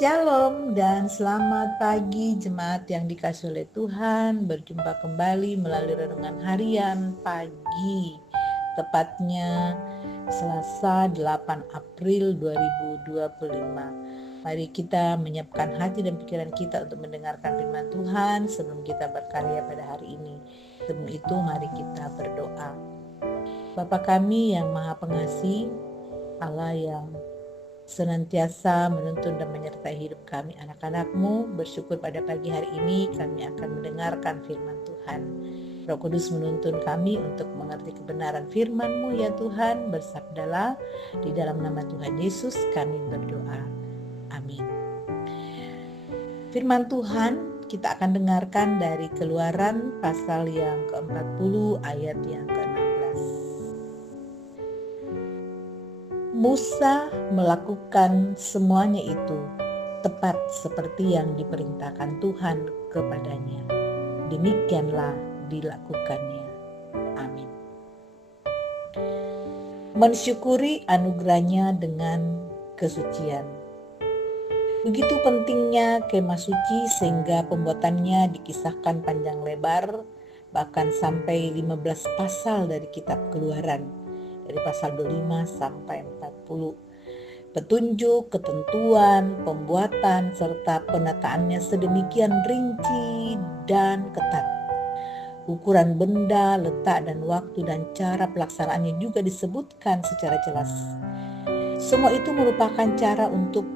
Shalom dan selamat pagi jemaat yang dikasihi oleh Tuhan. Berjumpa kembali melalui renungan harian pagi, tepatnya Selasa 8 April 2025. Mari kita menyiapkan hati dan pikiran kita untuk mendengarkan firman Tuhan sebelum kita berkarya pada hari ini. Sebelum itu mari kita berdoa. Bapa kami yang Maha Pengasih, Allah yang senantiasa menuntun dan menyertai hidup kami anak-anak-Mu, bersyukur pada pagi hari ini kami akan mendengarkan firman Tuhan. Roh Kudus menuntun kami untuk mengerti kebenaran firman-Mu ya Tuhan. Bersabdalah, di dalam nama Tuhan Yesus kami berdoa. Amin. Firman Tuhan kita akan dengarkan dari Keluaran pasal yang ke-40 ayat yang ke-16. Musa melakukan semuanya itu tepat seperti yang diperintahkan Tuhan kepadanya. Demikianlah dilakukannya. Amin. Mensyukuri anugerahnya dengan kesucian. Begitu pentingnya kemah suci sehingga pembuatannya dikisahkan panjang lebar, bahkan sampai 15 pasal dari kitab Keluaran. Dari pasal 25 sampai 40. Petunjuk, ketentuan, pembuatan, serta penataannya sedemikian rinci dan ketat. Ukuran benda, letak dan waktu dan cara pelaksanaannya juga disebutkan secara jelas. Semua itu merupakan cara untuk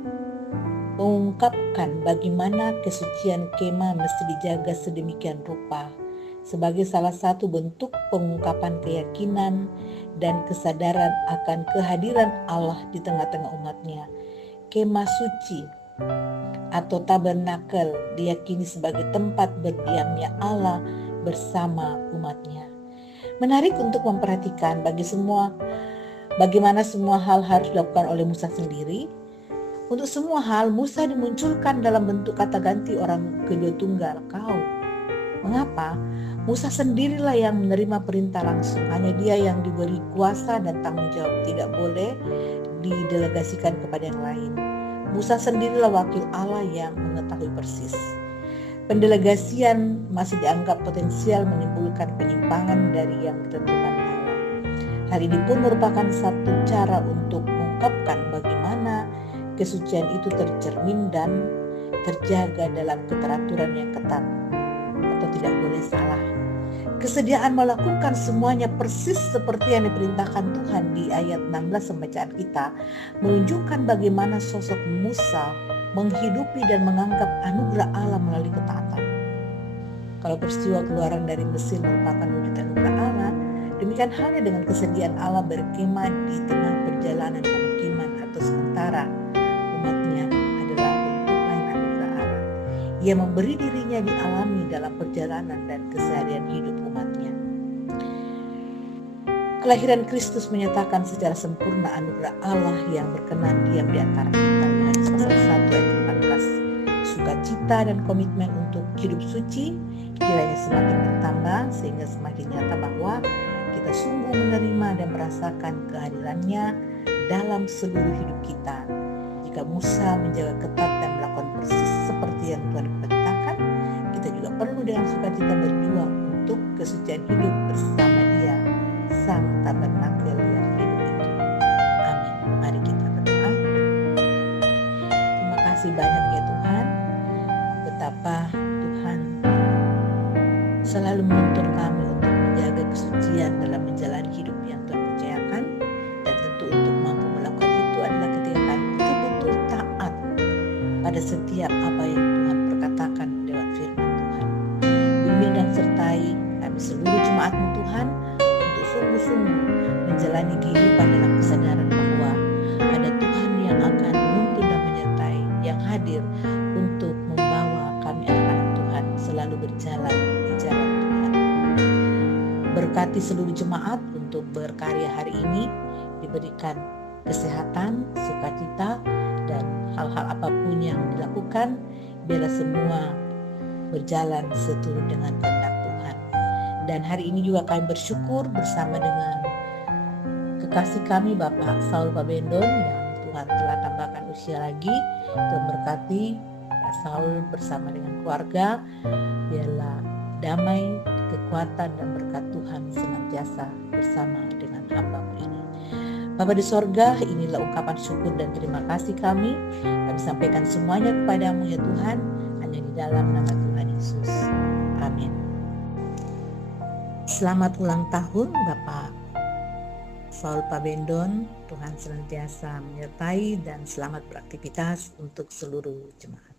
mengungkapkan bagaimana kesucian kemah mesti dijaga sedemikian rupa, sebagai salah satu bentuk pengungkapan keyakinan dan kesadaran akan kehadiran Allah di tengah-tengah umatnya. Kemah suci atau tabernakel diyakini sebagai tempat berdiamnya Allah bersama umatnya. Menarik untuk memperhatikan bagaimana semua hal harus dilakukan oleh Musa sendiri. Untuk semua hal Musa dimunculkan dalam bentuk kata ganti orang kedua tunggal, kau. Mengapa? Musa sendirilah yang menerima perintah langsung. Hanya dia yang diberi kuasa dan tanggung jawab, tidak boleh didelegasikan kepada yang lain. Musa sendirilah wakil Allah yang mengetahui persis. Pendelegasian masih dianggap potensial menimbulkan penyimpangan dari yang ditentukan Allah. Hal ini pun merupakan satu cara untuk mengungkapkan bagaimana kesucian itu tercermin dan terjaga dalam keteraturan yang ketat atau tidak boleh salah. Kesediaan melakukan semuanya persis seperti yang diperintahkan Tuhan di ayat 16 pembacaan kita menunjukkan bagaimana sosok Musa menghidupi dan menganggap anugerah Allah melalui ketaatan. Kalau peristiwa keluaran dari Mesir merupakan wujud anugerah Allah, demikian halnya dengan kesediaan Allah berkemah di tengah perjalanan pemukiman atau sementara umatnya adalah bentuk lain anugerah Allah. Ia memberi dirinya dialami dalam perjalanan dan keseharian hidup umatnya. Kelahiran Kristus menyatakan secara sempurna anugerah Allah yang berkenan diam di antara kita. Yohanes pasal 1 ayat 14. Sukacita dan komitmen untuk hidup suci kiranya semakin bertambah sehingga semakin nyata bahwa kita sungguh menerima dan merasakan kehadirannya dalam seluruh hidup kita. Jika Musa menjaga ketat dan melakukan persis seperti yang Tuhan perintahkan, kita juga perlu dengan sukacita berjuang untuk kesucian hidup bersama Dia, Sang Tabernakel yang hidup itu. Amin. Mari kita berdoa. Terima kasih banyak ya Tuhan, betapa Tuhan selalu menuntun kami untuk menjaga kesucian dalam menjalani hidup yang Tuhan percayakan, dan tentu untuk mampu melakukan itu adalah ketika kami betul-betul taat pada setiap apa yang Tuhan perkatakan lewat firman Tuhan. Bimbing dan sertai kami seluruh jemaat-Mu Tuhan untuk sungguh-sungguh menjalani kehidupan dalam kesadaran bahwa ada Tuhan yang akan menuntun dan menyertai, yang hadir untuk membawa kami anak-anak Tuhan selalu berjalan di jalan Tuhan. Berkati seluruh jemaat untuk berkarya hari ini, diberikan kesehatan, sukacita, dan hal-hal apapun yang dilakukan, biarlah semua berjalan seturut dengan kehendak Tuhan. Dan hari ini juga kami bersyukur bersama dengan kekasih kami Bapak Saul Pabendon yang Tuhan telah tambahkan usia lagi. Tuhan berkati Pak Saul bersama dengan keluarga. Biarlah damai, kekuatan dan berkat Tuhan senantiasa bersama dengan hamba-Mu ini. Bapa di sorga, inilah ungkapan syukur dan terima kasih kami. Kami sampaikan semuanya kepadamu ya Tuhan, hanya di dalam nama Tuhan Yesus. Amin. Selamat ulang tahun Bapak Saul Pabendon. Tuhan senantiasa menyertai dan selamat beraktivitas untuk seluruh jemaat.